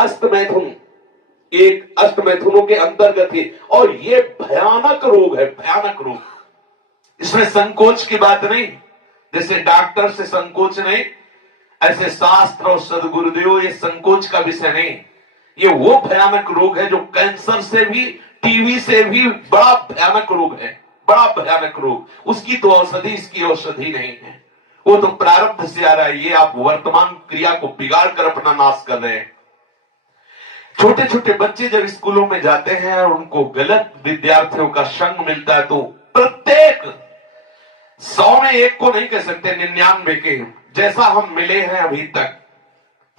अष्टमैथुन एक अष्टमैथुनों के अंतर्गत ही, और ये भयानक रोग है, भयानक रोग। इसमें संकोच की बात नहीं, जैसे डॉक्टर से संकोच नहीं, ऐसे शास्त्र और सदगुरुदेव ये संकोच का विषय नहीं। ये वो भयानक रोग है जो कैंसर से भी, टीबी से भी बड़ा भयानक रोग है, बड़ा भयानक रोग। उसकी तो औषधि, इसकी औषधि नहीं है। वो तो प्रारब्ध से आ रहा है। ये आप वर्तमान क्रिया को बिगाड़ कर अपना नाश कर रहे हैं। छोटे छोटे बच्चे जब स्कूलों में जाते हैं और उनको गलत विद्यार्थियों का संग मिलता है, तो प्रत्येक 100 में एक को नहीं कह सकते, 99 के जैसा हम मिले हैं अभी तक,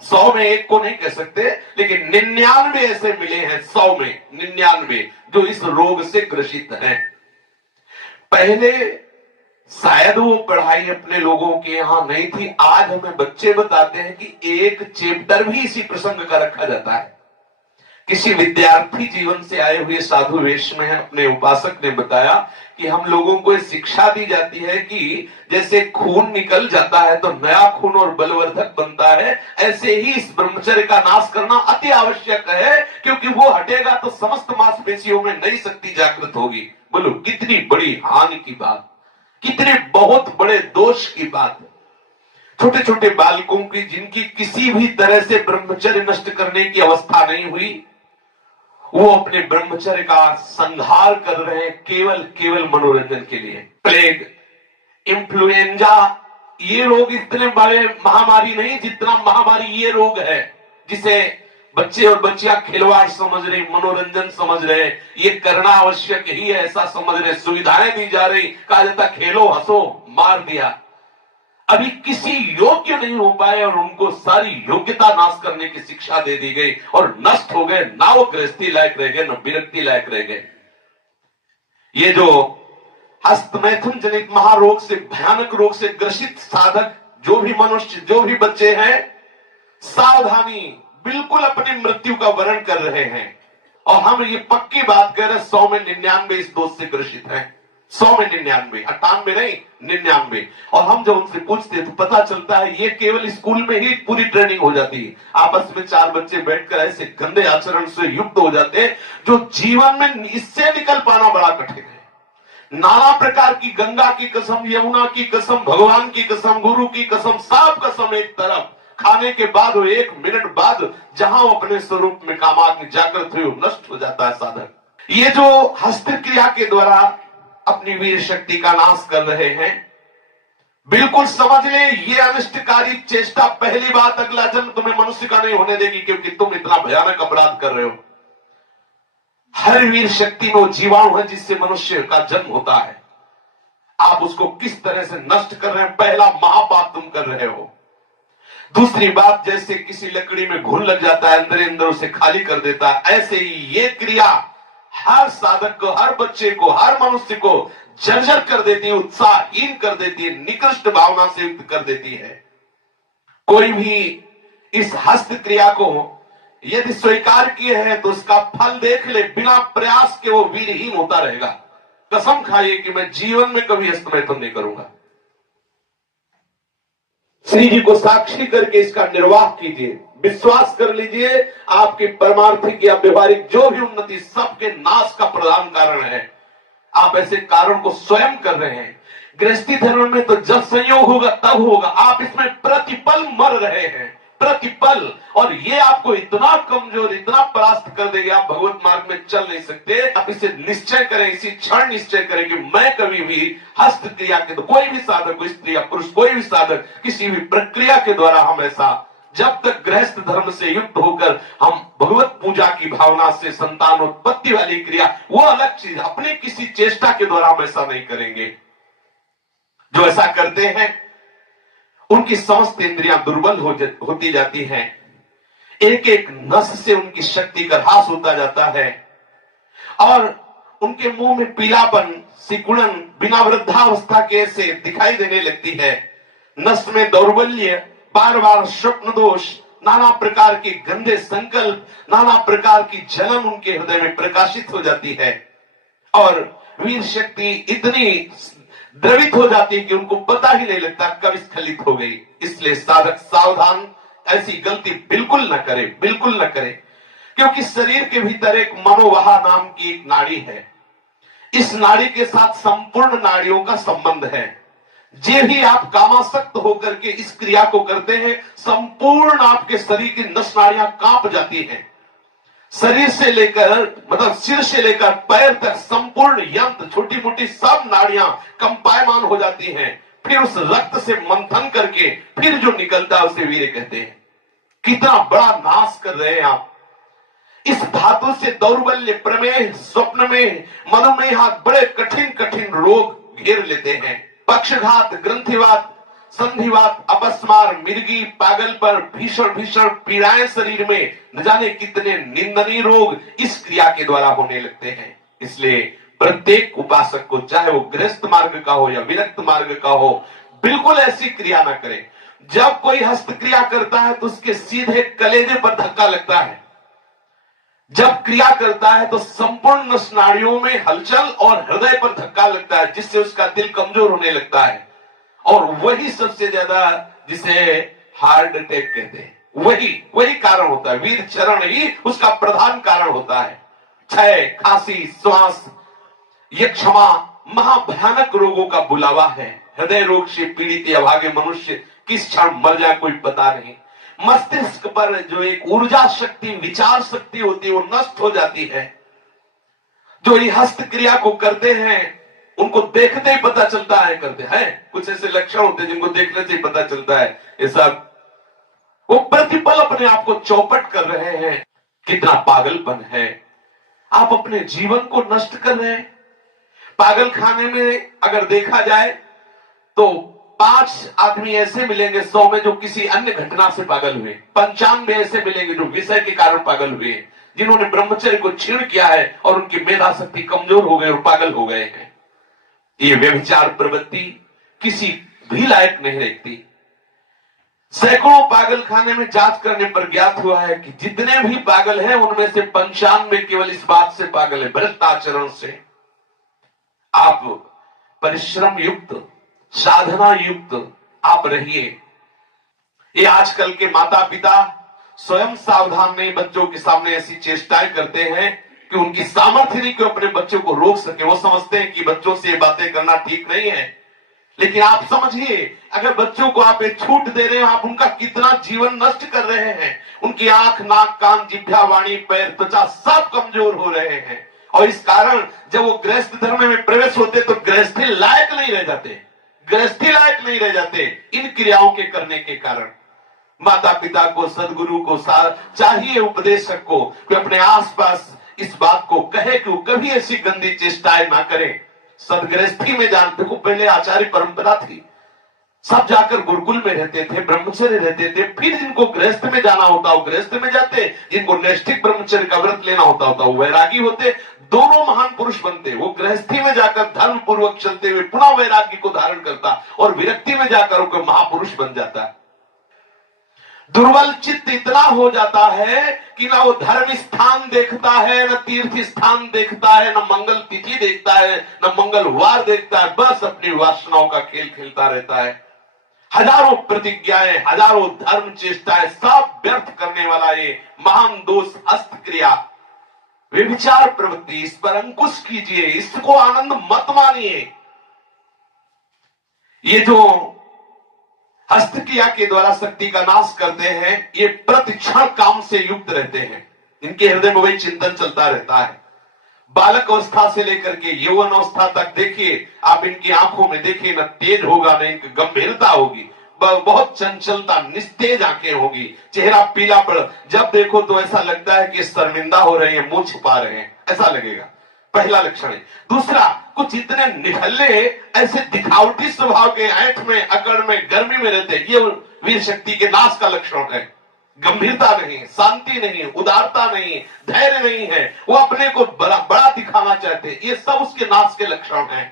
100 में एक को नहीं कह सकते, लेकिन 99 ऐसे मिले हैं, 100 में 99 जो इस रोग से ग्रसित हैं। पहले शायद वो पढ़ाई अपने लोगों के यहां नहीं थी। आज हमें बच्चे बताते हैं कि एक चैप्टर भी इसी प्रसंग का रखा जाता है। किसी विद्यार्थी जीवन से आए हुए साधु वेश में अपने उपासक ने बताया कि हम लोगों को शिक्षा दी जाती है कि जैसे खून निकल जाता है तो नया खून और बलवर्धक बनता है, ऐसे ही इस ब्रह्मचर्य का नाश करना अति आवश्यक है, क्योंकि वो हटेगा तो समस्त मांसपेशियों में नई शक्ति जागृत होगी। बोलो कितनी बड़ी हानि की बात, कितने बहुत बड़े दोष की बात। छोटे छोटे बालकों की, जिनकी किसी भी तरह से ब्रह्मचर्य नष्ट करने की अवस्था नहीं हुई, वो अपने ब्रह्मचर्य का संहार कर रहे हैं केवल केवल मनोरंजन के लिए। प्लेग, इन्फ्लुएंजा, ये रोग इतने बड़े महामारी नहीं जितना महामारी ये रोग है, जिसे बच्चे और बच्चियां खिलवाड़ समझ रही, मनोरंजन समझ रहे, ये करना आवश्यक ही है ऐसा समझ रहे, सुविधाएं दी जा रही, कहा जाता खेलो हंसो, मार दिया। अभी किसी योग्य नहीं हो पाए और उनको सारी योग्यता नाश करने की शिक्षा दे दी गई और नष्ट हो गए। ना वो गृहस्थी लायक रह गए, न विरक्ति लायक रह गए। ये जो हस्तमैथुन जनित महारोग से, भयानक रोग से ग्रसित साधक जो भी मनुष्य, जो भी बच्चे हैं, सावधानी, बिल्कुल अपनी मृत्यु का वर्ण कर रहे हैं। और हम ये पक्की बात कर रहे हैं, 100 में 99 इस दोष से ग्रसित हैं। 100 में 99, 98 नहीं, 99। और हम जब उनसे पूछते हैं तो पता चलता है ये केवल स्कूल में ही पूरी ट्रेनिंग हो जाती है। आपस में 4 बच्चे बैठकर ऐसे गंदे आचरण से युक्त हो जाते हैं जो जीवन में इससे निकल पाना बड़ा कठिन है। नाना प्रकार की, गंगा की कसम, यमुना की कसम, भगवान की कसम, गुरु की कसम, सब कसम एक तरफ, खाने के बाद 1 मिनट बाद जहां वो अपने स्वरूप में कामाग्नि जागृत हुई, नष्ट हो जाता है साधक। ये जो हस्त क्रिया के द्वारा अपनी वीर शक्ति का नाश कर रहे हैं, बिल्कुल समझ ले ये अनिष्टकारी चेष्टा पहली बात अगला जन्म तुम्हें मनुष्य का नहीं होने देगी, क्योंकि तुम इतना भयानक अपराध कर रहे हो। हर वीर शक्ति में वो जीवाणु है जिससे मनुष्य का जन्म होता है। आप उसको किस तरह से नष्ट कर रहे हैं, पहला महापाप तुम कर रहे हो। दूसरी बात, जैसे किसी लकड़ी में घुन लग जाता है, अंदर अंदर उसे खाली कर देता है, ऐसे ही ये क्रिया हर साधक को, हर बच्चे को, हर मनुष्य को जर्जर कर देती है, उत्साहहीन कर देती है, निकृष्ट भावना से युक्त कर देती है। कोई भी इस हस्त क्रिया को यदि स्वीकार किए हैं तो उसका फल देख ले, बिना प्रयास के वो वीरहीन होता रहेगा। कसम खाइए कि मैं जीवन में कभी हस्तमैथुन नहीं करूंगा। श्री जी को साक्षी करके इसका निर्वाह कीजिए, विश्वास कर लीजिए, आपकी परमार्थिक या व्यवहारिक जो भी उन्नति सबके नाश का प्रधान कारण है। आप ऐसे कारण को स्वयं कर रहे हैं। गृहस्थी धर्म में तो जब संयोग होगा तब होगा, आप इसमें प्रतिपल मर रहे हैं, प्रतिपल। और ये आपको इतना कमजोर, इतना परास्त कर देगा, आप भगवत मार्ग में चल नहीं सकते। आप इसे निश्चय करें, इसी क्षण निश्चय करें कि मैं कभी भी हस्त क्रिया के, तो कोई भी साधक, स्त्री या पुरुष, कोई भी साधक किसी भी प्रक्रिया के द्वारा हम ऐसा, जब तक गृहस्थ धर्म से युक्त होकर हम भगवत पूजा की भावना से संतानोत्पत्ति वाली क्रिया, वो अलग चीज, अपने किसी चेष्टा के द्वारा हम ऐसा नहीं करेंगे। जो ऐसा करते हैं उनकी समस्त इंद्रियां दुर्बल होती जाती हैं, एक एक नस से उनकी शक्ति का ह्रास होता जाता है और उनके मुंह में पीलापन, सिकुड़न बिना वृद्धावस्था के से दिखाई देने लगती है। नस में दौर्बल्य, बार बार स्वप्न दोष, नाना प्रकार के गंदे संकल्प, नाना प्रकार की जलन उनके हृदय में प्रकाशित हो जाती है और वीर शक्ति इतनी द्रवित हो जाती है कि उनको पता ही नहीं लगता कब स्खलित हो गई। इसलिए साधक सावधान, ऐसी गलती बिल्कुल ना करें, बिल्कुल ना करें। क्योंकि शरीर के भीतर एक मनोवाहा नाम की एक नाड़ी है। इस नाड़ी के साथ संपूर्ण नाड़ियों का संबंध है। जे ही आप कामासक्त होकर के इस क्रिया को करते हैं, संपूर्ण आपके शरीर की नस नाड़ियां कांप जाती हैं। शरीर से लेकर मतलब सिर से लेकर पैर तक संपूर्ण यंत्र, छोटी मोटी सब नाड़ियां कंपायमान हो जाती हैं। फिर उस रक्त से मंथन करके फिर जो निकलता है उसे वीर्य कहते हैं। कितना बड़ा नाश कर रहे हैं आप। इस धातु से दौर्बल्य, प्रमेह, स्वप्न में, मधुमेह, बड़े कठिन कठिन रोग घेर लेते हैं। पक्षघात, ग्रंथिवात, संधिवात, अपस्मार, मिर्गी, पागल पर भीषण भीषण पीड़ाएं शरीर में, न जाने कितने निंदनीय रोग इस क्रिया के द्वारा होने लगते हैं। इसलिए प्रत्येक उपासक को, चाहे वो गृहस्थ मार्ग का हो या विरक्त मार्ग का हो, बिल्कुल ऐसी क्रिया ना करे। जब कोई हस्त क्रिया करता है तो उसके सीधे कलेजे पर धक्का लगता है। जब क्रिया करता है तो संपूर्ण नाड़ियों में हलचल और हृदय पर धक्का लगता है, जिससे उसका दिल कमजोर होने लगता है। और वही सबसे ज्यादा जिसे हार्ट अटैक कहते हैं, वही कारण होता है। वीर चरण ही उसका प्रधान कारण होता है। क्षय, खांसी, श्वास, ये क्षमा महाभयानक रोगों का बुलावा है। हृदय रोग से पीड़ित अभागे मनुष्य किस क्षण मर जाए कोई पता नहीं। मस्तिष्क पर जो एक ऊर्जा शक्ति, विचार शक्ति होती है, वो नष्ट हो जाती है। जो ये हस्त क्रिया को करते हैं उनको देखते ही पता चलता है करते हैं। कुछ ऐसे लक्षण होते हैं जिनको देखने से ही पता चलता है ये सब वो प्रतिपल अपने आप को चौपट कर रहे हैं। कितना पागलपन है। आप अपने जीवन को नष्ट कर रहे हैं। पागल खाने में अगर देखा जाए तो 5 आदमी ऐसे मिलेंगे 100 में जो किसी अन्य घटना से पागल हुए। 95 ऐसे मिलेंगे जो विषय के कारण पागल हुए, जिन्होंने ब्रह्मचर्य को छीण किया है और उनकी मेधा शक्ति कमजोर हो गई और पागल हो गए हैं। ये व्यभिचार प्रवृत्ति किसी भी लायक नहीं रहती। सैकड़ों पागल खाने में जांच करने पर ज्ञात हुआ है कि जितने भी पागल हैं उनमें से 95 केवल इस बात से पागल है, भ्रष्ट आचरण से। आप परिश्रम युक्त, साधना युक्त आप रहिए। ये आजकल के माता पिता स्वयं सावधान नहीं, बच्चों के सामने ऐसी चेष्टाएं करते हैं कि उनकी सामर्थ्य नहीं कि अपने बच्चों को रोक सके। वो समझते हैं कि बच्चों से ये बातें करना ठीक नहीं है। लेकिन आप समझिए, अगर बच्चों को आप एक छूट दे रहे हो, आप उनका कितना जीवन नष्ट कर रहे हैं। उनकी आंख, नाक, कान, जिह्वा, वाणी, पैर, त्वचा सब कमजोर हो रहे हैं। और इस कारण जब वो गृहस्थ धर्म में प्रवेश होते तो गृहस्थी लायक नहीं रह जाते, गृहस्थी लायक नहीं रह जाते इन क्रियाओं के करने के कारण। माता पिता को, सदगुरु को चाहिए, उपदेशक को, कि अपने आसपास इस बात को कहे कि वो कभी ऐसी गंदी चेष्टाएं ना करें। सदगृहस्थी में जानते को पहले आचार्य परंपरा थी, सब जाकर गुरुकुल में रहते थे, ब्रह्मचर्य रहते थे। फिर जिनको गृहस्थ में जाना होता वो गृहस्थ में जाते, जिनको नैष्ठिक ब्रह्मचर्य का व्रत लेना होता वो वैरागी होते। दोनों महान पुरुष बनते। वो गृहस्थी में जाकर धर्म पूर्वक चलते हुए पुनः वैरागी को धारण करता और विरक्ति में जाकर वो महापुरुष बन जाता। दुर्बल चित्त इतना हो जाता है कि ना वो धर्म स्थान देखता है, न तीर्थ स्थान देखता है, न मंगल तिथि देखता है, न मंगलवार देखता है। बस अपनी वासनाओं का खेल खेलता रहता है। हजारों प्रतिज्ञाएं, हजारों धर्म चेष्टाएं सब व्यर्थ करने वाला ये महान दोष हस्त क्रिया, व्यभिचार प्रवृत्ति, इस पर अंकुश कीजिए, इसको आनंद मत मानिए। ये जो हस्त क्रिया के द्वारा शक्ति का नाश करते हैं, ये प्रतिक्षण काम से युक्त रहते हैं। इनके हृदय में वही चिंतन चलता रहता है। बालक अवस्था से लेकर के यौवन अवस्था तक देखिए आप, इनकी आंखों में देखिए, न तेज होगा न इनकी गंभीरता होगी, बहुत चंचलता, निस्तेज आंखें होगी, चेहरा पीला पड़, जब देखो तो ऐसा लगता है कि शर्मिंदा हो रहे हैं, मुंह छुपा रहे हैं, ऐसा लगेगा। पहला लक्षण है। दूसरा, कुछ इतने निखल्ले, ऐसे दिखावटी स्वभाव के, ऐंठ में, अकड़ में, गर्मी में रहते हैं, ये वीर शक्ति के नाश का लक्षण है। गंभीरता नहीं, शांति नहीं, उदारता नहीं, धैर्य नहीं है, वो अपने को बड़ा दिखाना चाहते हैं, ये सब उसके नाश के लक्षण हैं।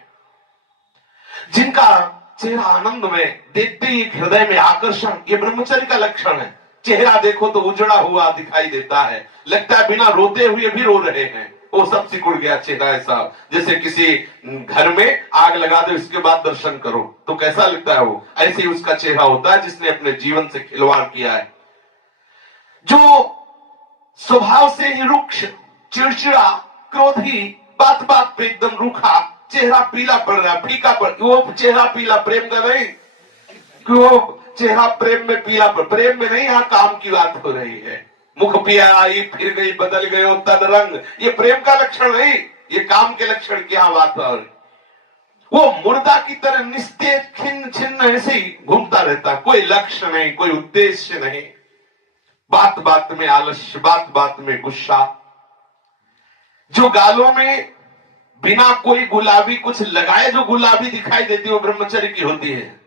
जिनका चेहरा आनंद में, देखते ही हृदय में आकर्षण, ये ब्रह्मचर्य का लक्षण है। चेहरा देखो तो उजड़ा हुआ दिखाई देता है, लगता है बिना रोते हुए भी रो रहे हैं। वो सब सिकुड़ गया चेहरा, ऐसा जैसे किसी घर में आग लगा दो, इसके बाद दर्शन करो तो कैसा लगता है वो, ऐसे ही उसका चेहरा होता है जिसने अपने जीवन से खिलवाड़ किया है। जो स्वभाव से ही रुक्ष, चिड़चिड़ा, क्रोधी, बात बात पे एकदम रूखा, चेहरा पीला पड़ रहा, फीका पड़, वो चेहरा पीला प्रेम का नहीं कि वो चेहरा प्रेम में पीला पड़, प्रेम में नहीं, यहां काम की बात हो रही है। मुख पिया आई फिर गई बदल गए तन रंग, ये प्रेम का लक्षण नहीं, ये काम के लक्षण की यहां बात हो रही। वो मुर्दा की तरह निस्तेज खिन्न छिन्न ऐसे ही घूमता रहता, कोई लक्ष्य नहीं, कोई उद्देश्य नहीं, बात बात में आलस्य, बात बात में गुस्सा। जो गालों में बिना कोई गुलाबी कुछ लगाए जो गुलाबी दिखाई देती है वो ब्रह्मचर्य की होती है,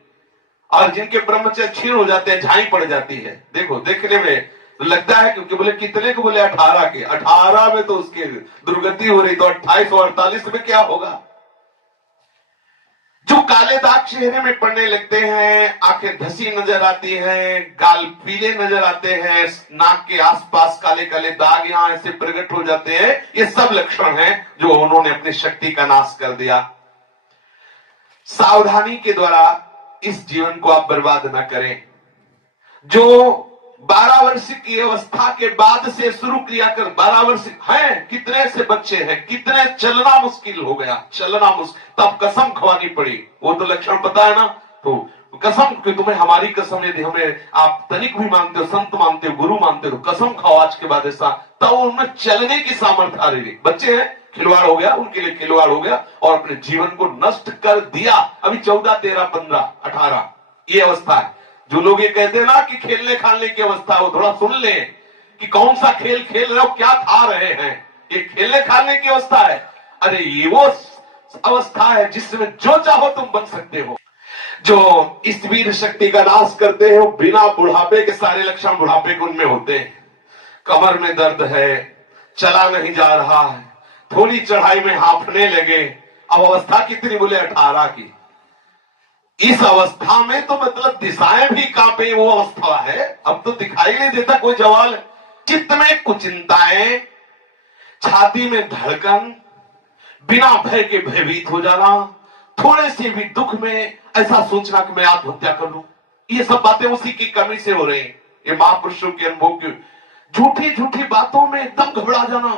और जिनके ब्रह्मचर्य क्षीण हो जाते हैं, झाई पड़ जाती है। देखो देखने में लगता है क्योंकि बोले कितने को, बोले 18 के, 18 में तो उसकी दुर्गति हो रही, तो 28 और 48 में क्या होगा। जो काले दाग चेहरे में पड़ने लगते हैं, आंखें धसी नजर आती हैं, गाल पीले नजर आते हैं, नाक के आसपास काले काले दाग यहां ऐसे प्रकट हो जाते हैं, ये सब लक्षण हैं जो उन्होंने अपनी शक्ति का नाश कर दिया। सावधानी के द्वारा इस जीवन को आप बर्बाद ना करें। जो 12 वर्ष की अवस्था के बाद से शुरू किया कर, 12 वर्ष है, कितने से बच्चे हैं, कितने चलना मुश्किल हो गया, चलना मुश्किल, तब कसम खवानी पड़ी। वो तो लक्षण पता है ना, तो कसम कि तुम्हें हमारी कसम, यदि हमें आप तनिक भी मानते हो, संत मानते हो, गुरु मानते हो, कसम खाओ आज के बाद ऐसा, तब उनमें चलने की सामर्थ्य आ रही। बच्चे हैं, खिलवाड़ हो गया, उनके लिए खिलवाड़ हो गया और अपने जीवन को नष्ट कर दिया। अभी 14, 13, 15, 18 ये अवस्था है। जो लोग ये कहते हैं ना कि खेलने खाने की अवस्था, वो थोड़ा सुन ले कि कौन सा खेल खेल रहे हो, क्या खा रहे हैं। ये खेलने खाने की अवस्था है। अरे ये वो अवस्था है जिसमें जो चाहो तुम बन सकते हो। जो इस वीर शक्ति का नाश करते हो, बिना बुढ़ापे के सारे लक्षण बुढ़ापे के उनमें होते हैं। कमर में दर्द है, चला नहीं जा रहा है, थोड़ी चढ़ाई में हांफने लगे। अब अवस्था कितनी, बोले 18 की। इस अवस्था में तो मतलब दिशाएं भी कांपे, वो अवस्था है। अब तो दिखाई नहीं देता कोई जवाल। चित्त में कुचिंताएं, छाती में धड़कन, बिना भय के भयभीत हो जाना, थोड़े से भी दुख में ऐसा सोचना कि मैं आत्महत्या कर लूं, ये सब बातें उसी की कमी से हो रही। ये महापुरुषों के अनुभव की झूठी झूठी बातों में एकदम घबरा जाना।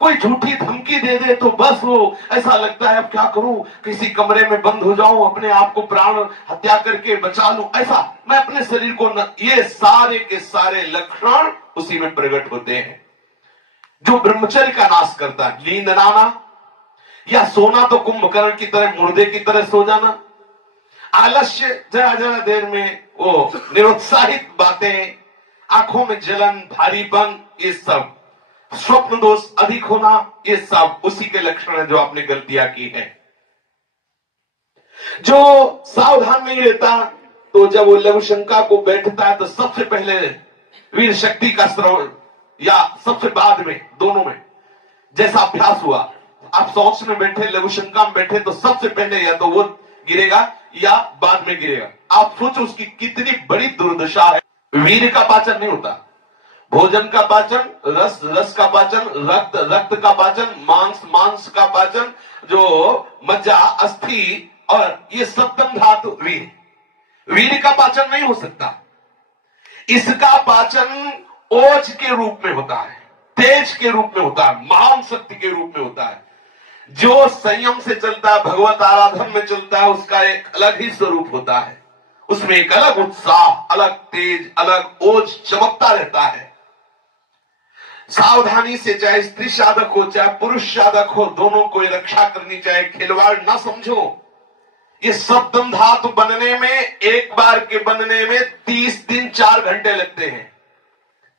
कोई झूठी धमकी दे दे तो बस वो ऐसा लगता है अब क्या करूं, किसी कमरे में बंद हो जाऊं, अपने आप को प्राण हत्या करके बचा लूं, ऐसा मैं अपने शरीर को न, ये सारे के सारे लक्षण उसी में प्रकट होते हैं। जो ब्रह्मचर्य का नाश करता है, नींद ना आना या सोना तो कुंभकर्ण की तरह, मुर्दे की तरह सो जाना, आलस्य, जरा जरा देर में वो निरुत्साहित बातें, आंखों में जलन, भारीपन, ये सब, स्वप्न दोष अधिक होना, ये सब उसी के लक्षण है जो आपने गलतियां की है। जो सावधान नहीं रहता, तो जब वो लघु शंका को बैठता है तो सबसे पहले वीर शक्ति का श्रवण, या सबसे बाद में, दोनों में जैसा अभ्यास हुआ, आप सोच में बैठे, लघु शंका में बैठे, तो सबसे पहले या तो वो गिरेगा या बाद में गिरेगा। आप सोचो उसकी कितनी बड़ी दुर्दशा है। वीर का पाचन नहीं होता, भोजन का पाचन, रस रस का पाचन, रक्त रक्त का पाचन, मांस मांस का पाचन, जो मज्जा, अस्थि और ये सप्तम धातु वीर का पाचन नहीं हो सकता। इसका पाचन ओज के रूप में होता है, तेज के रूप में होता है, महान शक्ति के रूप में होता है। जो संयम से चलता है, भगवत आराधन में चलता है, उसका एक अलग ही स्वरूप होता है। उसमें एक अलग उत्साह, अलग तेज, अलग ओज चमकता रहता है। सावधानी से, चाहे स्त्री साधक हो चाहे पुरुष साधक हो, दोनों को रक्षा करनी चाहिए। खिलवाड़ ना समझो। ये सप्तम धातु बनने में, एक बार के बनने में 30 दिन 4 घंटे लगते हैं।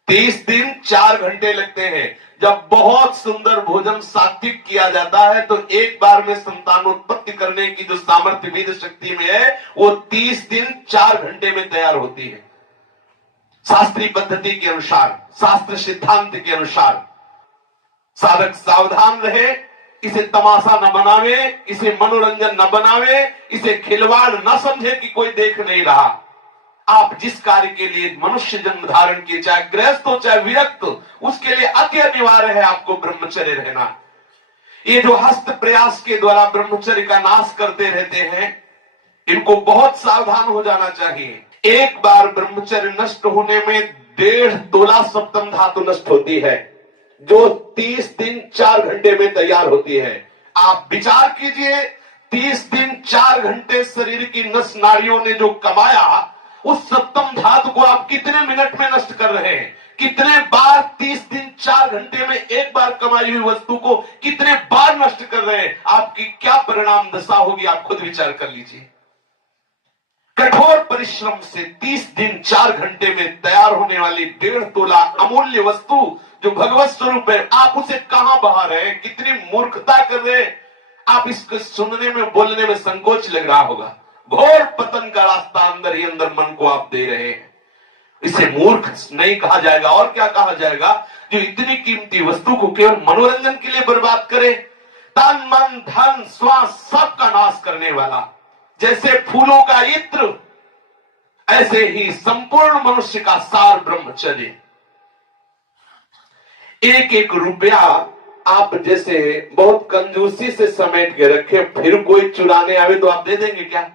30 दिन 4 घंटे लगते हैं। जब बहुत सुंदर भोजन सात्विक किया जाता है तो एक बार में संतानोत्पत्ति करने की जो सामर्थ्य वीर शक्ति में है, वो 30 दिन 4 घंटे में तैयार होती है। शास्त्रीय पद्धति के अनुसार, शास्त्र सिद्धांत के अनुसार साधक सावधान रहे, इसे तमाशा न बनावे, इसे मनोरंजन न बनावे, इसे खिलवाड़ न समझे कि कोई देख नहीं रहा। आप जिस कार्य के लिए मनुष्य जन्म धारण किए, चाहे गृहस्थ हो चाहे विरक्त, उसके लिए अति अनिवार्य है आपको ब्रह्मचर्य रहना। ये जो हस्त प्रयास के द्वारा ब्रह्मचर्य का नाश करते रहते हैं, इनको बहुत सावधान हो जाना चाहिए। एक बार ब्रह्मचर्य नष्ट होने में 1.5 तोला सप्तम धातु नष्ट होती है, जो 30 दिन 4 घंटे में तैयार होती है। आप विचार कीजिए, 30 दिन 4 घंटे शरीर की नस नाड़ियों ने जो कमाया, उस सप्तम धातु को आप कितने मिनट में नष्ट कर रहे हैं? कितने बार 30 दिन 4 घंटे में एक बार कमाई हुई वस्तु को कितने बार नष्ट कर रहे हैं? आपकी क्या परिणाम दशा होगी, आप खुद विचार कर लीजिए। कठोर परिश्रम से 30 दिन 4 घंटे में तैयार होने वाली 1.5 तोला अमूल्य वस्तु जो भगवत स्वरूप है, आप उसे कहां बहा रहे हैं? कितनी मूर्खता कर रहे हैं? आप इसको सुनने में बोलने में संकोच लग रहा होगा। घोर पतन का रास्ता अंदर ही अंदर मन को आप दे रहे हैं। इसे मूर्ख नहीं कहा जाएगा, और क्या कहा जाएगा? जो इतनी कीमती वस्तु को केवल मनोरंजन के लिए बर्बाद करे, तन मन धन श्वास सबका नाश करने वाला। जैसे फूलों का इत्र, ऐसे ही संपूर्ण मनुष्य का सार ब्रह्मचर्य। एक एक रुपया आप जैसे बहुत कंजूसी से समेट के रखे, फिर कोई चुराने आवे तो आप दे देंगे क्या?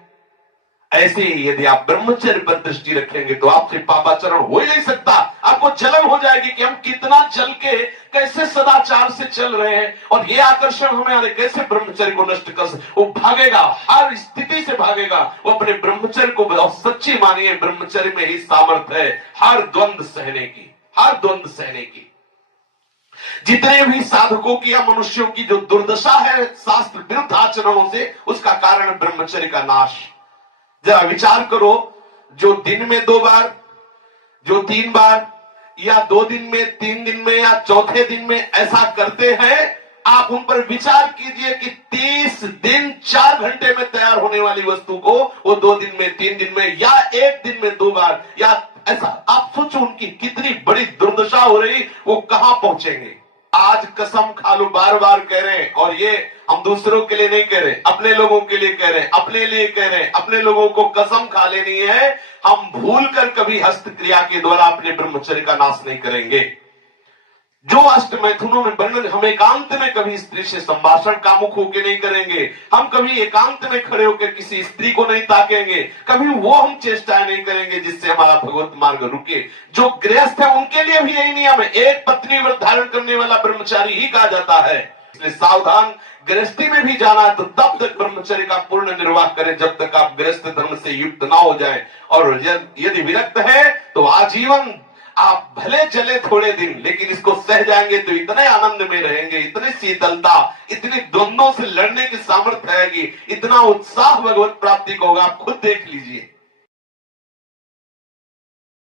ऐसे ही यदि आप ब्रह्मचर्य पर दृष्टि रखेंगे तो आपसे पापाचरण हो ही नहीं सकता। आपको जलन हो जाएगी कि हम कितना जल के कैसे सदाचार से चल रहे हैं, और ये आकर्षण हमें कैसे ब्रह्मचर्य को नष्ट कर सकते। वो भागेगा, हर स्थिति से भागेगा। वो अपने ब्रह्मचर्य को सच्ची मानिए, ब्रह्मचर्य में ही सामर्थ्य है हर द्वंद्व सहने की, हर द्वंद्व सहने की। जितने भी साधकों की या मनुष्यों की जो दुर्दशा है शास्त्र विरुद्ध आचरणों से, उसका कारण ब्रह्मचर्य का नाश। जरा विचार करो, जो दिन में 2 बार, जो 3 बार, या 2 दिन में, 3 दिन में, या चौथे दिन में ऐसा करते हैं, आप उन पर विचार कीजिए कि 30 दिन 4 घंटे में तैयार होने वाली वस्तु को वो 2 दिन में, 3 दिन में, या 1 दिन में 2 बार, या ऐसा आप सोचो उनकी कितनी बड़ी दुर्दशा हो रही, वो कहां पहुंचेंगे। आज कसम खा लो, बार बार कह रहे हैं, और ये हम दूसरों के लिए नहीं कह रहे, अपने लोगों के लिए कह रहे हैं, अपने लिए कह रहे हैं। अपने लोगों को कसम खा लेनी है, हम भूल कर कभी हस्त क्रिया के द्वारा अपने ब्रह्मचर्य का नाश नहीं करेंगे। जो अष्ट मैथुनों में वर्णन, हम एकांत में कभी स्त्री से संभाषण कामुक होकर नहीं करेंगे, हम कभी एकांत में खड़े होकर किसी स्त्री को नहीं ताकेंगे, कभी वो हम चेष्टाएं नहीं करेंगे जिससे हमारा भगवत मार्ग रुके। जो गृहस्थ है उनके लिए भी यही नियम है, एक पत्नी व्रत धारण करने वाला ब्रह्मचारी ही कहा जाता है। इसलिए सावधान, गृहस्थी में भी जाना है तो तब तक ब्रह्मचर्य का पूर्ण निर्वाह करें जब तक आप गृहस्थ धर्म से युक्त ना हो जाए। और यदि विरक्त है तो आजीवन आप भले चले थोड़े दिन, लेकिन इसको सह जाएंगे तो इतने आनंद में रहेंगे, इतनी शीतलता, इतनी द्वंद्वों से लड़ने की सामर्थ्य आएगी, इतना उत्साह भगवत प्राप्ति को होगा। आप खुद देख लीजिए।